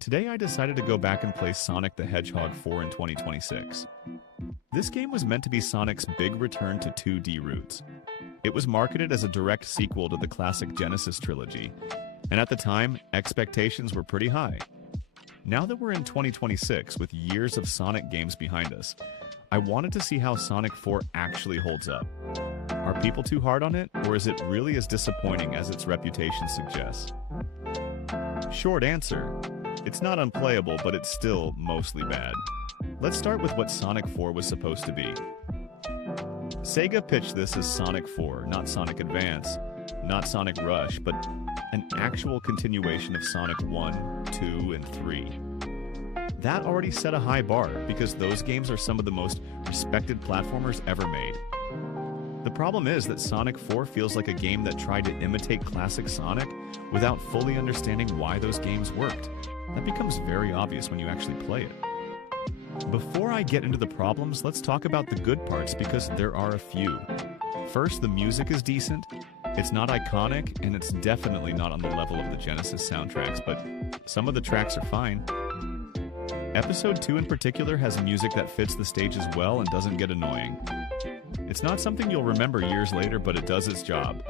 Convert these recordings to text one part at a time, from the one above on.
Today I decided to go back and play Sonic the Hedgehog 4 in 2026. This game was meant to be Sonic's big return to 2D roots. It was marketed as a direct sequel to the classic Genesis trilogy, and at the time, expectations were pretty high. Now that we're in 2026 with years of Sonic games behind us, I wanted to see how Sonic 4 actually holds up. Are people too hard on it, or is it really as disappointing as its reputation suggests? Short answer, it's not unplayable, but it's still mostly bad. Let's start with what Sonic 4 was supposed to be. Sega pitched this as Sonic 4, not Sonic Advance, not Sonic Rush, but an actual continuation of Sonic 1, 2, and 3. That already set a high bar, because those games are some of the most respected platformers ever made. The problem is that Sonic 4 feels like a game that tried to imitate classic Sonic without fully understanding why those games worked. That becomes very obvious when you actually play it. Before I get into the problems, let's talk about the good parts because there are a few. First, the music is decent. It's not iconic, and it's definitely not on the level of the Genesis soundtracks, but some of the tracks are fine. Episode 2 in particular has music that fits the stages well and doesn't get annoying. It's not something you'll remember years later, but it does its job.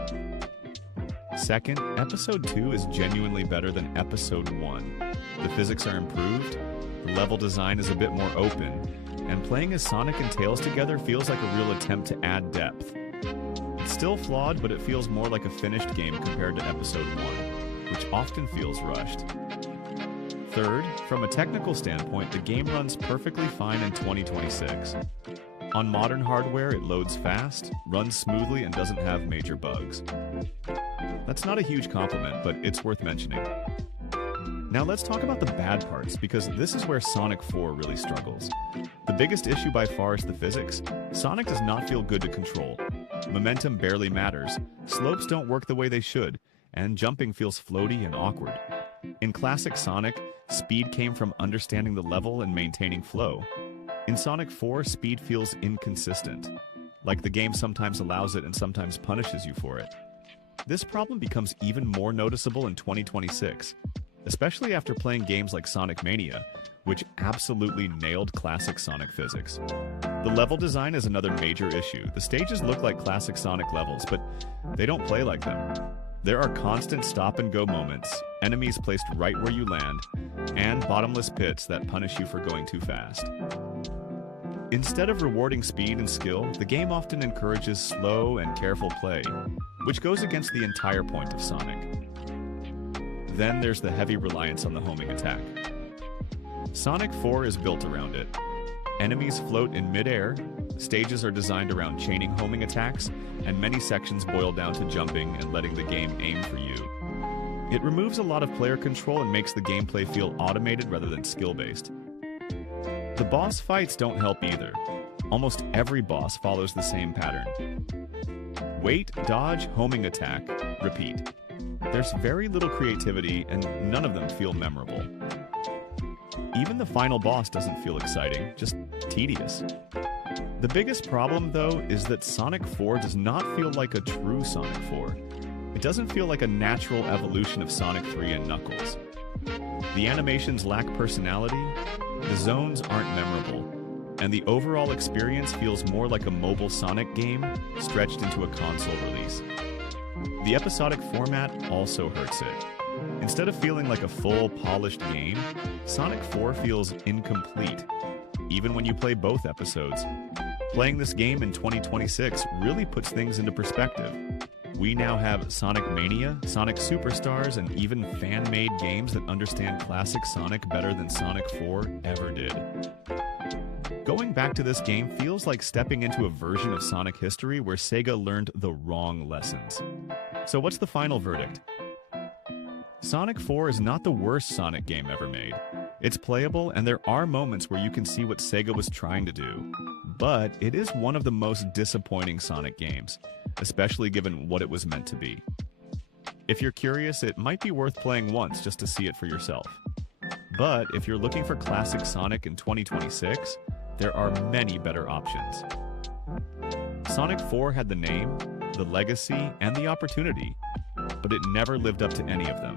Second, Episode 2 is genuinely better than Episode 1. The physics are improved, the level design is a bit more open, and playing as Sonic and Tails together feels like a real attempt to add depth. It's still flawed, but it feels more like a finished game compared to Episode 1, which often feels rushed. Third, from a technical standpoint, the game runs perfectly fine in 2026. On modern hardware, it loads fast, runs smoothly, and doesn't have major bugs. That's not a huge compliment, but it's worth mentioning. Now let's talk about the bad parts, because this is where Sonic 4 really struggles. The biggest issue by far is the physics. Sonic does not feel good to control. Momentum barely matters, slopes don't work the way they should, and jumping feels floaty and awkward. In classic Sonic, speed came from understanding the level and maintaining flow. In Sonic 4, speed feels inconsistent, like the game sometimes allows it and sometimes punishes you for it. This problem becomes even more noticeable in 2026, especially after playing games like Sonic Mania, which absolutely nailed classic Sonic physics. The level design is another major issue. The stages look like classic Sonic levels, but they don't play like them. There are constant stop-and-go moments, enemies placed right where you land, and bottomless pits that punish you for going too fast. Instead of rewarding speed and skill, the game often encourages slow and careful play, which goes against the entire point of Sonic. Then there's the heavy reliance on the homing attack. Sonic 4 is built around it. Enemies float in midair, stages are designed around chaining homing attacks, and many sections boil down to jumping and letting the game aim for you. It removes a lot of player control and makes the gameplay feel automated rather than skill-based. The boss fights don't help either. Almost every boss follows the same pattern. Wait, dodge, homing attack, repeat. There's very little creativity, and none of them feel memorable. Even the final boss doesn't feel exciting, just tedious. The biggest problem, though, is that Sonic 4 does not feel like a true Sonic 4. It doesn't feel like a natural evolution of Sonic 3 and Knuckles. The animations lack personality, the zones aren't memorable, and the overall experience feels more like a mobile Sonic game stretched into a console release. The episodic format also hurts it. Instead of feeling like a full, polished game, Sonic 4 feels incomplete, even when you play both episodes. Playing this game in 2026 really puts things into perspective. We now have Sonic Mania, Sonic Superstars, and even fan-made games that understand classic Sonic better than Sonic 4 ever did. Going back to this game feels like stepping into a version of Sonic history where Sega learned the wrong lessons. So what's the final verdict? Sonic 4 is not the worst Sonic game ever made. It's playable, and there are moments where you can see what Sega was trying to do. But it is one of the most disappointing Sonic games, especially given what it was meant to be. If you're curious, it might be worth playing once just to see it for yourself. But if you're looking for classic Sonic in 2026, there are many better options. Sonic 4 had the name, the legacy, and the opportunity, but it never lived up to any of them.